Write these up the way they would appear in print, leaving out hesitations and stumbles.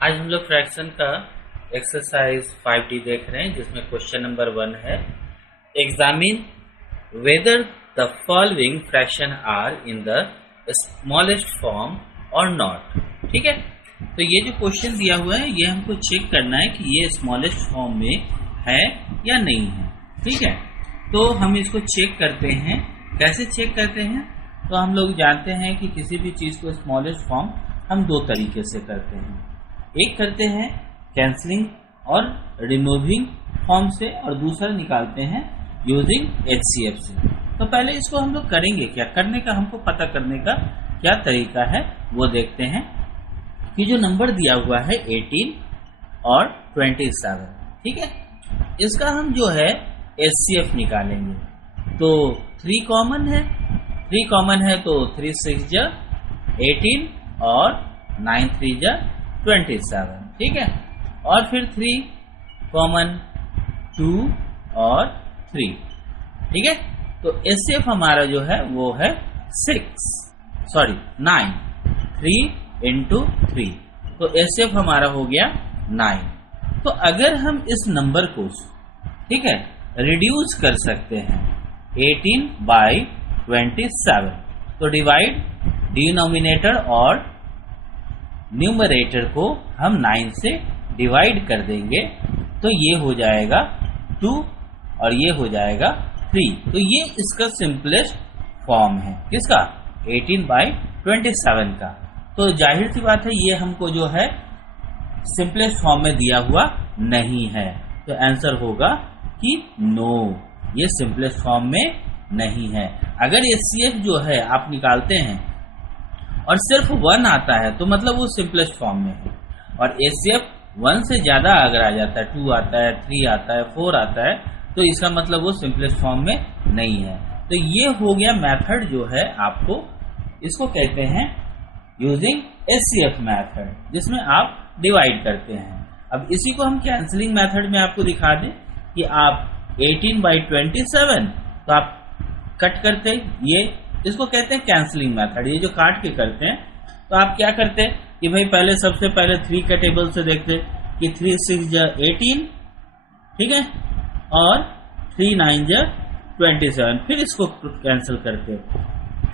आज हम लोग फ्रैक्शन का एक्सरसाइज 5D देख रहे हैं, जिसमें क्वेश्चन नंबर 1 है examine whether the following fraction are in the smallest form और नॉट। ठीक है, तो ये जो क्वेश्चन दिया हुआ है ये हमको चेक करना है कि ये स्मॉलेस्ट फॉर्म में है या नहीं है। ठीक है, तो हम इसको चेक करते हैं। कैसे चेक करते हैं? तो हम लोग जानते हैं कि किसी भी चीज़ को स्मॉलेस्ट फॉर्म हम दो तरीके से करते हैं। एक करते हैं कैंसलिंग और रिमूविंग फॉर्म से, और दूसरा निकालते हैं यूजिंग HCF से। तो पहले इसको हम लोग करेंगे क्या, करने का हमको पता करने का क्या तरीका है वो देखते हैं। कि जो नंबर दिया हुआ है 18 और 27, ठीक है, इसका हम जो है HCF निकालेंगे। तो 3 कॉमन है, 3 कॉमन है तो 3 6 जा 18 और 9 3 जा 27। ठीक है, और फिर 3 कॉमन 2 और 3। ठीक है, तो HCF हमारा जो है वो है 9 3 इंटू 3, तो HCF हमारा हो गया 9। तो अगर हम इस नंबर को, ठीक है, रिड्यूस कर सकते हैं 18 बाई 27, तो डिवाइड डिनोमिनेटर और न्यूमरेटर को हम 9 से डिवाइड कर देंगे, तो ये हो जाएगा 2 और ये हो जाएगा 3। तो ये इसका सिंपलेस्ट फॉर्म है, किसका? 18 बाई 27 का। तो जाहिर सी बात है ये हमको जो है सिंपलेस्ट फॉर्म में दिया हुआ नहीं है, तो आंसर होगा कि नो, ये सिंपलेस्ट फॉर्म में नहीं है। अगर HCF जो है आप निकालते हैं और सिर्फ 1 आता है तो मतलब वो सिंपलेस्ट फॉर्म में है, और HCF 1 से ज्यादा अगर आ जाता है, 2 आता है, 3 आता है, 4 आता है, तो इसका मतलब वो सिंपलेस्ट फॉर्म में नहीं है। तो ये हो गया मेथड जो है, आपको इसको कहते हैं यूजिंग HCF मेथड, जिसमें आप डिवाइड करते हैं। अब इसी को हम कैंसलिंग मेथड में आपको दिखा दें कि आप 18 बाई 27, तो आप कट करते, ये इसको कहते हैं कैंसलिंग मेथड। ये जो काट के करते हैं, तो आप क्या करते हैं कि भाई पहले सबसे पहले 3 के टेबल से देखते कि 3 6 जा 18, ठीक है, और 3 9 जा 27, फिर इसको कैंसिल करते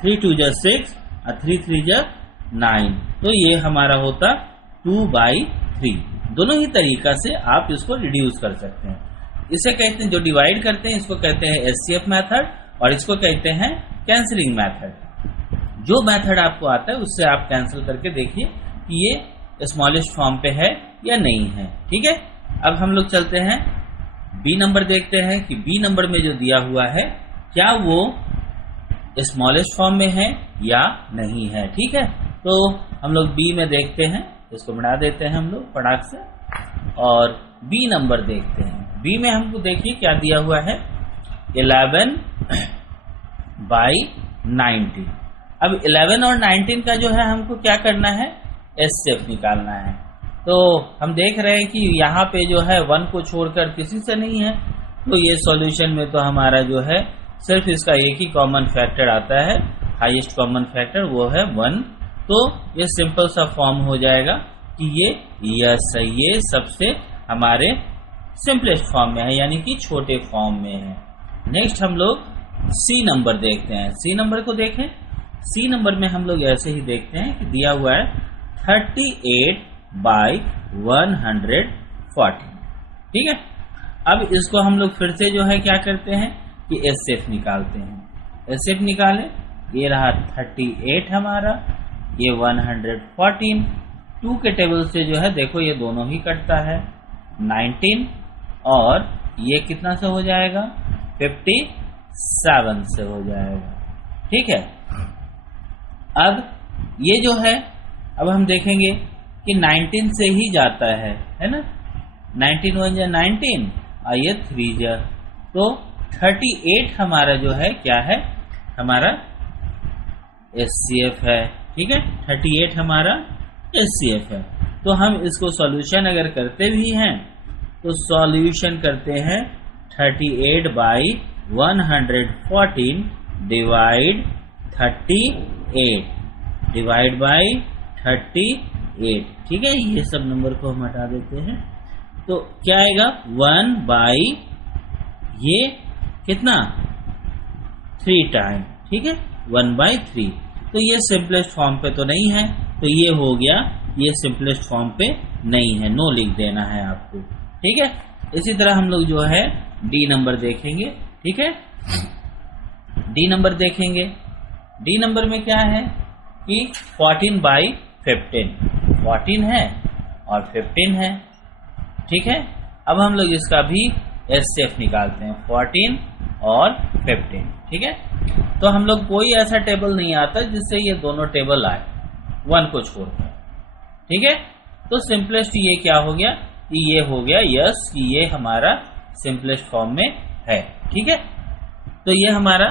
3 2 जा 6 और 3 3 जा 9, तो ये हमारा होता 2 बाई 3। दोनों ही तरीका से आप इसको रिड्यूस कर सकते हैं। इसे कहते हैं, जो डिवाइड करते हैं इसको कहते हैं HCF मेथड, और इसको कहते हैं कैंसलिंग मेथड। जो मेथड आपको आता है उससे आप कैंसिल करके देखिए कि ये स्मॉलेस्ट फॉर्म पे है या नहीं है। ठीक है, अब हम लोग चलते हैं B नंबर, देखते हैं कि B नंबर में जो दिया हुआ है क्या वो स्मॉलेस्ट फॉर्म में है या नहीं है। ठीक है, तो हम लोग B में देखते हैं, इसको बढ़ा देते हैं हम लोग फटाक से, और B नंबर देखते हैं। B में हमको देखिए क्या दिया हुआ है 11 बाई 19। अब 11 और 19 का जो है हमको क्या करना है, HCF निकालना है। तो हम देख रहे हैं कि यहाँ पे जो है 1 को छोड़कर किसी से नहीं है, तो ये सॉल्यूशन में तो हमारा जो है सिर्फ इसका एक ही कॉमन फैक्टर आता है, हाईएस्ट कॉमन फैक्टर, वो है 1। तो ये सिंपल सा फॉर्म हो जाएगा कि ये यस है, ये सबसे हमारे सिंपलेस्ट फॉर्म में है, यानी कि छोटे फॉर्म में है। नेक्स्ट हम लोग C नंबर देखते हैं। C नंबर को देखें, C नंबर में हम लोग ऐसे ही देखते हैं कि दिया हुआ है 38 बाई 140। ठीक है, अब इसको हम लोग फिर से जो है क्या करते हैं कि HCF निकालते हैं। HCF निकालें, ये रहा 38 हमारा, ये 114, 2 के टेबल से जो है देखो ये दोनों ही कटता है, 19 और ये कितना से हो जाएगा, 57 से हो जाएगा। ठीक है, अब ये जो है, अब हम देखेंगे कि 19 से ही जाता है ना, 19 1 जा 19 और ये 3 जा, तो 38 हमारा जो है क्या है, हमारा HCF है। ठीक है, 38 हमारा HCF है। तो हम इसको सॉल्यूशन अगर करते भी हैं तो सॉल्यूशन करते हैं 38 बाई 114 डिवाइड 38 डिवाइड बाई 38 8। ठीक है, ये सब नंबर को हम हटा देते हैं। तो क्या आएगा 1 बाई ये कितना 3 टाइम। ठीक है, 1/3। तो ये सिंपलेस्ट फॉर्म पे तो नहीं है, तो ये हो गया, ये सिंपलेस्ट फॉर्म पे नहीं है, नो लिख देना है आपको। ठीक है, इसी तरह हम लोग जो है डी नंबर देखेंगे। ठीक है, डी नंबर देखेंगे। डी नंबर में क्या है कि 14/15, 14 है और 15 है। ठीक है, अब हम लोग इसका भी एचसीएफ निकालते हैं, 14 और 15। ठीक है, तो हम लोग कोई ऐसा टेबल नहीं आता जिससे ये दोनों टेबल आए 1 को छोड़कर। ठीक है, तो सिंपलेस्ट ये क्या हो गया कि ये हो गया यस कि ये हमारा सिंपलेस्ट फॉर्म में है। ठीक है, तो ये हमारा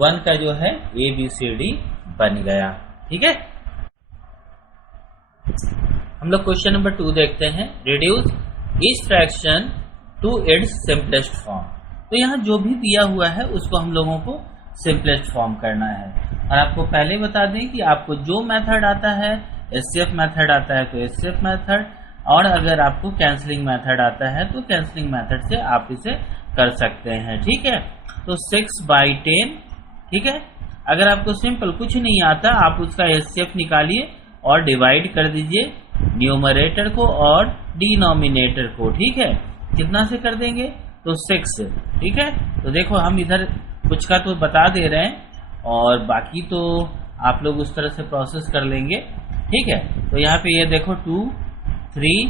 1 का जो है ABCD बन गया। ठीक है, हम लोग क्वेश्चन नंबर 2 देखते हैं। Reduce each fraction to its simplest form. तो यहाँ जो भी दिया हुआ है उसको हम लोगों को सिंपलेस्ट फॉर्म करना है। और आपको पहले बता दें कि आपको जो मेथड आता है, एचसीएफ मेथड आता है तो एचसीएफ मेथड, और अगर आपको कैंसलिंग मेथड आता है तो कैंसलिंग मेथड से आप इसे कर सकते हैं। ठीक है, तो 6/10। ठीक है, अगर आपको सिंपल कुछ नहीं आता, आप उसका एचसीएफ निकालिए और डिवाइड कर दीजिए न्यूमरेटर को और डिनोमिनेटर को। ठीक है, कितना से कर देंगे तो 6। ठीक है, तो देखो हम इधर कुछ का तो बता दे रहे हैं और बाकी तो आप लोग उस तरह से प्रोसेस कर लेंगे। ठीक है, तो यहाँ पे ये देखो 2, 3,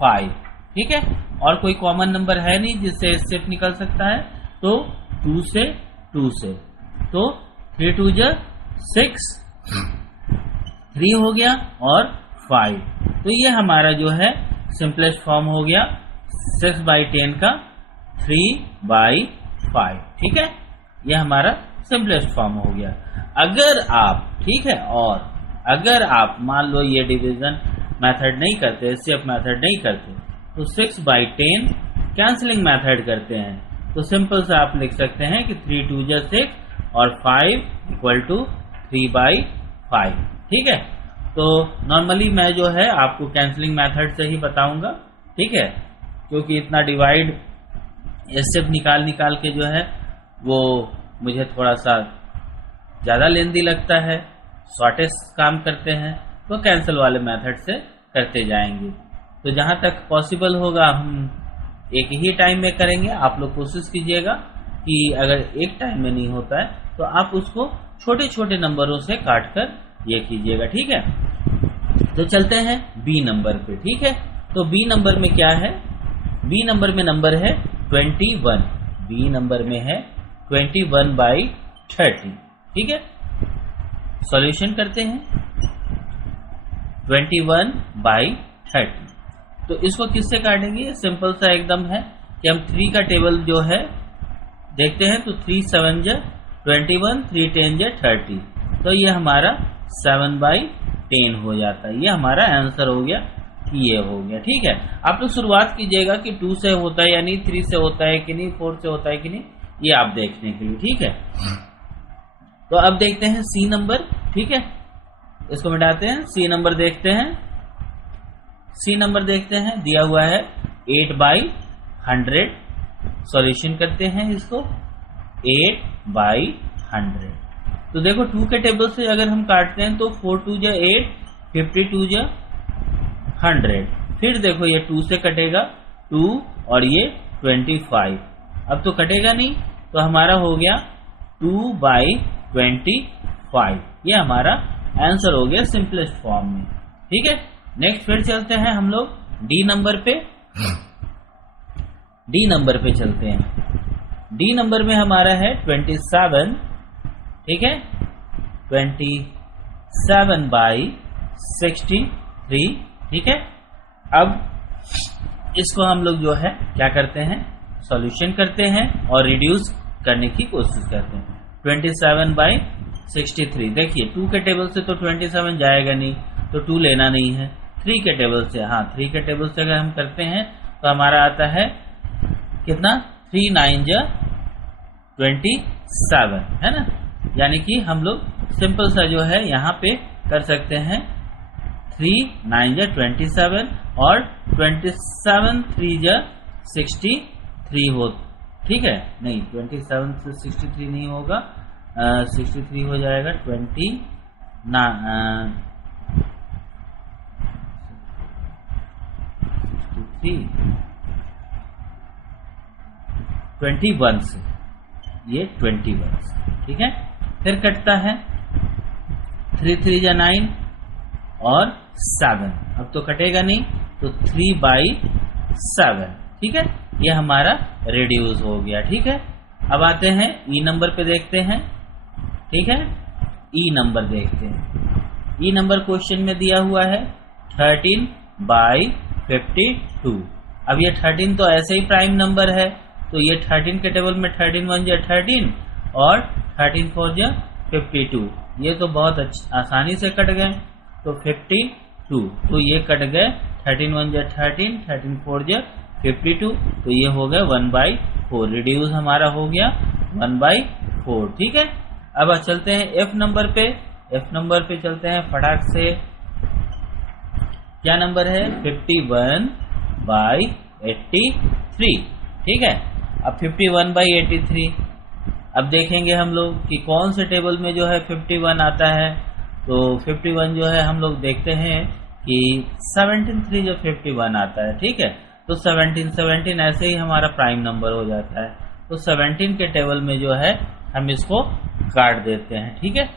5। ठीक है, और कोई कॉमन नंबर है नहीं जिससे एचसीएफ निकल सकता है, तो 2 से 2 से, तो 3 2 6, 3 हो गया और 5। तो ये हमारा जो है सिंपलेस्ट फॉर्म हो गया 6/10 का 3/5। ठीक है, ये हमारा सिंपलेस्ट फॉर्म हो गया। अगर आप, ठीक है, और अगर आप मान लो ये डिवीजन मेथड नहीं करते, एचसीएफ मेथड नहीं करते, तो 6/10 कैंसलिंग मेथड करते हैं, तो सिंपल से आप लिख सकते हैं कि 3 2 6 और 5 = 3/5। ठीक है, तो नॉर्मली मैं जो है आपको कैंसलिंग मेथड से ही बताऊंगा। ठीक है, क्योंकि इतना डिवाइड एचसीएफ निकाल के जो है वो मुझे थोड़ा सा ज़्यादा लेंदी लगता है, शॉर्टेस्ट काम करते हैं, तो कैंसिल वाले मेथड से करते जाएंगे। तो जहाँ तक पॉसिबल होगा हम एक ही टाइम में करेंगे। आप लोग कोशिश कीजिएगा कि अगर एक टाइम में नहीं होता है तो आप उसको छोटे छोटे नंबरों से काट कर ये कीजिएगा। ठीक है, तो चलते हैं बी नंबर पे। ठीक है, तो बी नंबर में क्या है, बी नंबर में नंबर है 21। बी नंबर में है 21/30। ठीक है, सॉल्यूशन करते हैं 21/30। तो इसको किससे काटेंगे, सिंपल सा एकदम है कि हम 3 का टेबल जो है देखते हैं, तो 3 7 21, 3 10 30। तो ये हमारा 7/10 हो जाता है। ये हमारा आंसर हो गया कि ये हो गया। ठीक है, आप लोग शुरुआत कीजिएगा कि 2 से होता है या नहीं, 3 से होता है कि नहीं, 4 से होता है कि नहीं, ये आप देखने के लिए। ठीक है, तो अब देखते हैं सी नंबर। ठीक है, इसको मिटाते हैं, सी नंबर देखते हैं। सी नंबर देखते हैं, दिया हुआ है 8/100। सॉल्यूशन करते हैं इसको 8/100। तो देखो 2 के टेबल से अगर हम काटते हैं तो 4 2 8, 52 100। फिर देखो ये 2 से कटेगा 2 और ये 25। अब तो कटेगा नहीं, तो हमारा हो गया 2/25। ये हमारा आंसर हो गया सिंपलेस्ट फॉर्म में। ठीक है, नेक्स्ट फिर चलते हैं हम लोग डी नंबर पे। डी नंबर पे चलते हैं। डी नंबर में हमारा है 27। ठीक है, 27/63। ठीक है, अब इसको हम लोग जो है क्या करते हैं, सॉल्यूशन करते हैं और रिड्यूस करने की कोशिश करते हैं। 27/63, देखिए 2 के टेबल से तो 27 जाएगा नहीं, तो 2 लेना नहीं है। 3 के टेबल से, हाँ 3 के टेबल से अगर हम करते हैं तो हमारा आता है कितना, 3 9 27, है ना। यानी कि हम लोग सिंपल सा जो है यहाँ पे कर सकते हैं 3 9 जा 27 और 27 3 जा 63 हो, ठीक है। नहीं 27 से 63 नहीं होगा, 63 हो जाएगा 21 से, ये 21 से, ठीक है। फिर कटता है 3 3 जा 9 और 7, अब तो कटेगा नहीं, तो 3/7, ठीक है। ये हमारा रिड्यूस हो गया, ठीक है। अब आते हैं ई नंबर पे देखते हैं, ठीक है। ई नंबर देखते हैं। ई नंबर क्वेश्चन में दिया हुआ है 13/52। अब ये 13 तो ऐसे ही प्राइम नंबर है, तो ये 13 के टेबल में 13 1 जा 13 और 13 4 जा 52, ये तो बहुत आसानी से कट गए। तो 52, तो ये कट गए, 13 1 जा 13, 13 4 जा 52, तो ये हो गया 1/4, रिड्यूस हमारा हो गया 1/4, ठीक है। अब चलते हैं एफ नंबर पे। एफ नंबर पे चलते हैं फटाक से। क्या नंबर है? 51/83, ठीक है। अब 51/83, अब देखेंगे हम लोग कि कौन से टेबल में जो है 51 आता है। तो 51 जो है हम लोग देखते हैं कि 17 3 जो 51 आता है, ठीक है। तो 17 ऐसे ही हमारा प्राइम नंबर हो जाता है। तो 17 के टेबल में जो है हम इसको काट देते हैं, ठीक है।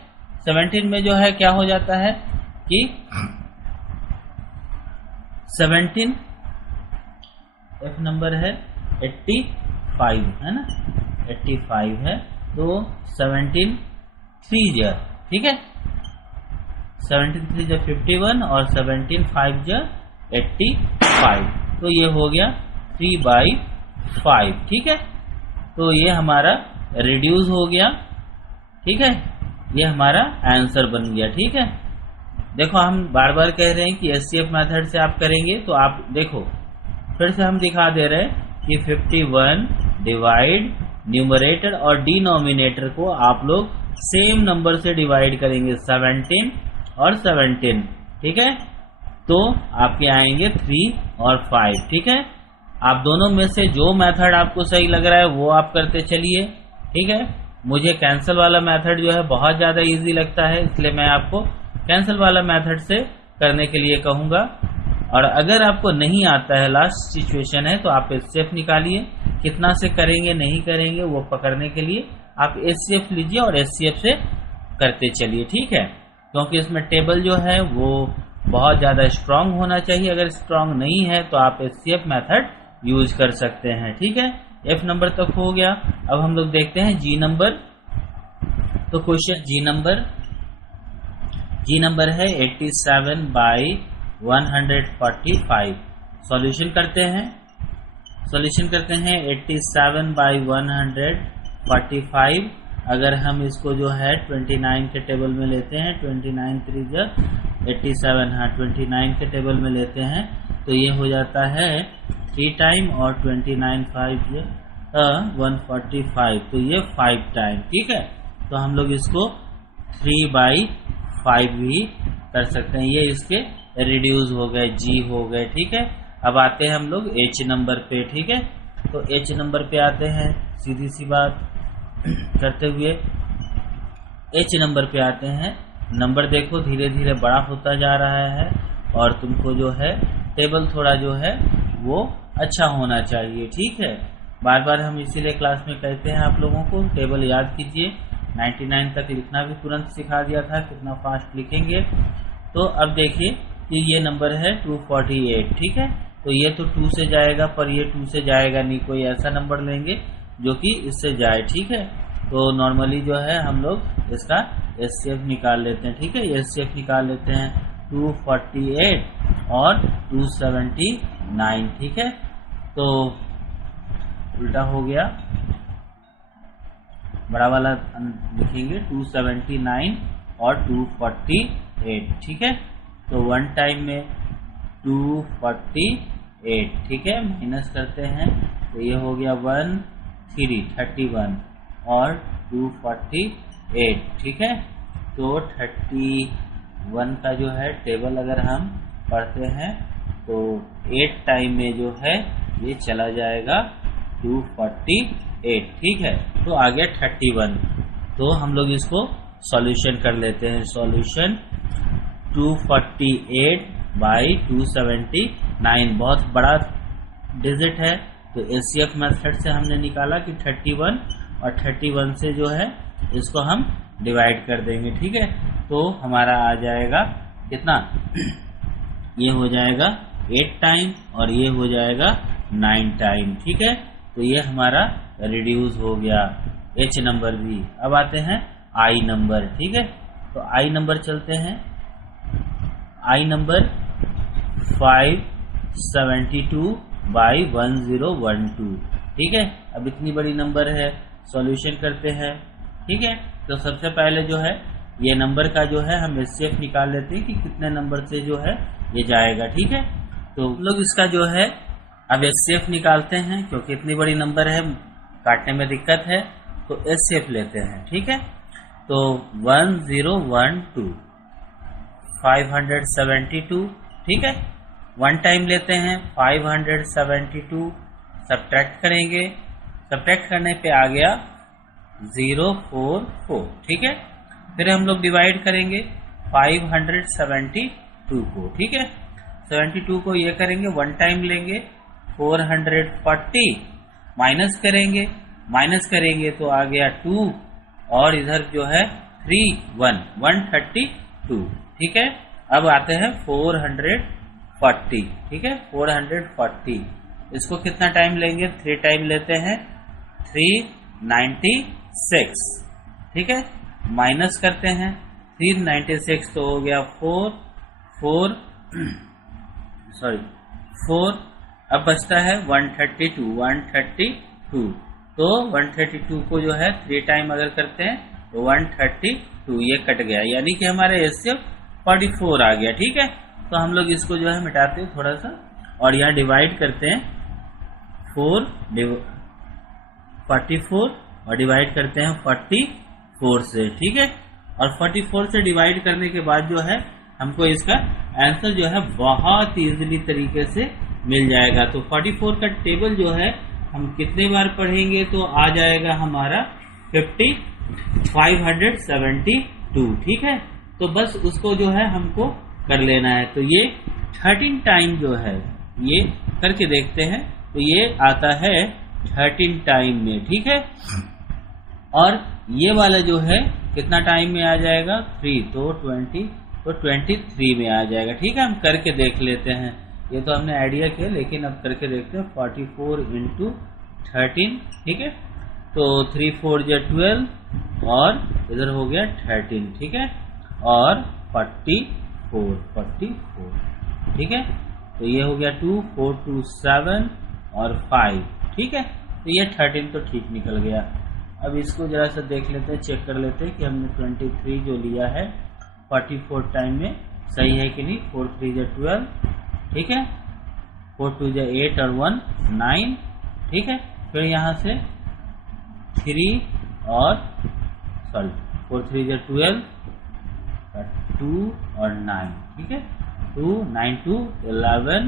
17 में जो है क्या हो जाता है कि 17 एफ नंबर है 85, है ना, 85 है। तो 17 3 जा, ठीक है, 17 3 जा 51 और 17 5 जा 85, तो ये हो गया 3/5, ठीक है। तो ये हमारा रिड्यूस हो गया, ठीक है। ये हमारा आंसर बन गया, ठीक है। देखो हम बार बार कह रहे हैं कि एचसीएफ मेथड से आप करेंगे, तो आप देखो फिर से हम दिखा दे रहे हैं कि 51 डिवाइड न्यूमरेटर और डिनोमिनेटर को आप लोग सेम नंबर से डिवाइड करेंगे, 17 और 17, ठीक है। तो आपके आएंगे 3 और 5, ठीक है। आप दोनों में से जो मेथड आपको सही लग रहा है वो आप करते चलिए, ठीक है। मुझे कैंसिल वाला मेथड जो है बहुत ज़्यादा इजी लगता है, इसलिए मैं आपको कैंसिल वाला मेथड से करने के लिए कहूँगा। और अगर आपको नहीं आता है, लास्ट सिचुएशन है, तो आप एचसीएफ निकालिए। कितना से करेंगे नहीं करेंगे वो पकड़ने के लिए आप एचसीएफ लीजिए और एचसीएफ से करते चलिए, ठीक है। क्योंकि इसमें टेबल जो है वो बहुत ज़्यादा स्ट्रांग होना चाहिए। अगर स्ट्रांग नहीं है तो आप एचसीएफ मेथड यूज कर सकते हैं, ठीक है। एफ नंबर तक हो गया। अब हम लोग देखते हैं जी नंबर। तो क्वेश्चन जी नंबर है 87/145। सॉल्यूशन करते हैं 87/145। अगर हम इसको जो है 29 के टेबल में लेते हैं, 29 3 जा 87, हाँ 29 के टेबल में लेते हैं, तो ये हो जाता है 3 टाइम और 29 5 145, तो ये 5 टाइम, ठीक है। तो हम लोग इसको 3/5 भी कर सकते हैं। ये इसके रिड्यूस हो गए, जी हो गए, ठीक है। अब आते हैं हम लोग एच नंबर पे, ठीक है। तो एच नंबर पे आते हैं, सीधी सी बात करते हुए एच नंबर पे आते हैं। नंबर देखो धीरे धीरे बड़ा होता जा रहा है और तुमको जो है टेबल थोड़ा जो है वो अच्छा होना चाहिए, ठीक है। बार बार हम इसीलिए क्लास में कहते हैं आप लोगों को टेबल याद कीजिए। 99 तक लिखना भी तुरंत सिखा दिया था, कितना फास्ट लिखेंगे। तो अब देखिए कि ये नंबर है 248, ठीक है। तो ये तो 2 से जाएगा, पर ये 2 से जाएगा नहीं, कोई ऐसा नंबर लेंगे जो कि इससे जाए, ठीक है। तो नॉर्मली जो है हम लोग इसका एचसीएफ निकाल लेते हैं, ठीक है। एचसीएफ निकाल लेते हैं 248 और 279, ठीक है। तो उल्टा हो गया, बड़ा वाला लिखेंगे 279 और 248, ठीक है। तो 1 टाइम में 248, ठीक है, माइनस करते हैं तो ये हो गया 31 और 248, ठीक है। तो 31 1 का जो है टेबल अगर हम पढ़ते हैं तो 8 टाइम में जो है ये चला जाएगा 248, ठीक है। तो आ गया 31। तो हम लोग इसको सॉल्यूशन कर लेते हैं। सॉल्यूशन 248 बाई 279 बहुत बड़ा डिजिट है, तो एचसीएफ मेथड से हमने निकाला कि 31 और 31 से जो है इसको हम डिवाइड कर देंगे, ठीक है। तो हमारा आ जाएगा कितना, ये हो जाएगा 8 टाइम और ये हो जाएगा 9 टाइम, ठीक है। तो ये हमारा रिड्यूस हो गया एच नंबर भी। अब आते हैं आई नंबर, ठीक है। तो आई नंबर चलते हैं। आई नंबर 572 बाई 1012, ठीक है। अब इतनी बड़ी नंबर है, सॉल्यूशन करते हैं, ठीक है। तो सबसे पहले जो है ये नंबर का जो है हम एचसीएफ निकाल लेते हैं कि कितने नंबर से जो है ये जाएगा, ठीक है। तो लोग इसका जो है अब एचसीएफ निकालते हैं, क्योंकि इतनी बड़ी नंबर है काटने में दिक्कत है, तो एचसीएफ लेते हैं, ठीक है। तो 1012 572, ठीक है। 1 टाइम लेते हैं 572, सब्ट्रैक्ट करेंगे, सब्ट्रैक्ट करने पे आ गया 044, ठीक है। फिर हम लोग डिवाइड करेंगे 572 को, ठीक है। 72 को ये करेंगे 1 टाइम लेंगे 440, माइनस करेंगे तो आ गया 2 और इधर जो है 132, ठीक है। अब आते हैं 440, ठीक है। 440 इसको कितना टाइम लेंगे, 3 टाइम लेते हैं 396, ठीक है। माइनस करते हैं 396 तो हो गया 4, अब बचता है 132। तो 132 को जो है 3 टाइम अगर करते हैं तो 132 ये कट गया, यानी कि हमारे एचसीएफ 44 आ गया, ठीक है। तो हम लोग इसको जो है मिटाते हैं थोड़ा सा और यहाँ डिवाइड करते हैं 44 और डिवाइड करते हैं 44 से, ठीक है। और 44 से डिवाइड करने के बाद जो है हमको इसका आंसर जो है बहुत इजीली तरीके से मिल जाएगा। तो 44 का टेबल जो है हम कितने बार पढ़ेंगे तो आ जाएगा हमारा 572, ठीक है। तो बस उसको जो है हमको कर लेना है। तो ये 13 टाइम जो है ये करके देखते हैं, तो ये आता है 13 टाइम में, ठीक है। और ये वाला जो है कितना टाइम में आ जाएगा 3, तो 23 में आ जाएगा, ठीक है। हम करके देख लेते हैं, ये तो हमने आइडिया किया लेकिन अब करके देखते हैं। 44 × 13, ठीक है। तो 3 4 × 12 और इधर हो गया 13, ठीक है। और 44, ठीक है। तो ये हो गया 2 4 2 7 और 5, ठीक है। तो ये 13 तो ठीक निकल गया। अब इसको जरा सा देख लेते हैं, चेक कर लेते हैं कि हमने 23 जो लिया है 44 टाइम में सही है कि नहीं। 4 3 × 12, ठीक है। 4 2 × 8 और 1 9, ठीक है। फिर यहाँ से 3 और 4 3 × 12 2 और 9, ठीक है। 2 9 2 11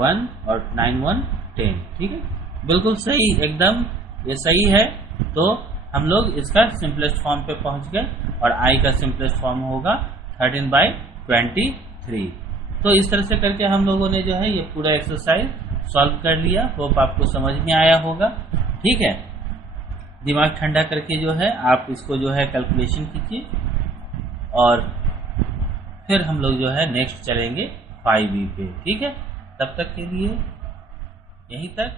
1 और 9 1 10, ठीक है। बिल्कुल सही, एकदम ये सही है। तो हम लोग इसका सिंपलेस्ट फॉर्म पे पहुंच गए और आई का सिंपलेस्ट फॉर्म होगा 13/23। तो इस तरह से करके हम लोगों ने जो है ये पूरा एक्सरसाइज सॉल्व कर लिया। होप आपको समझ में आया होगा, ठीक है। दिमाग ठंडा करके जो है आप इसको जो है कैलकुलेशन कीजिए और फिर हम लोग जो है नेक्स्ट चलेंगे 5E पे, ठीक है। तब तक के लिए यहीं तक।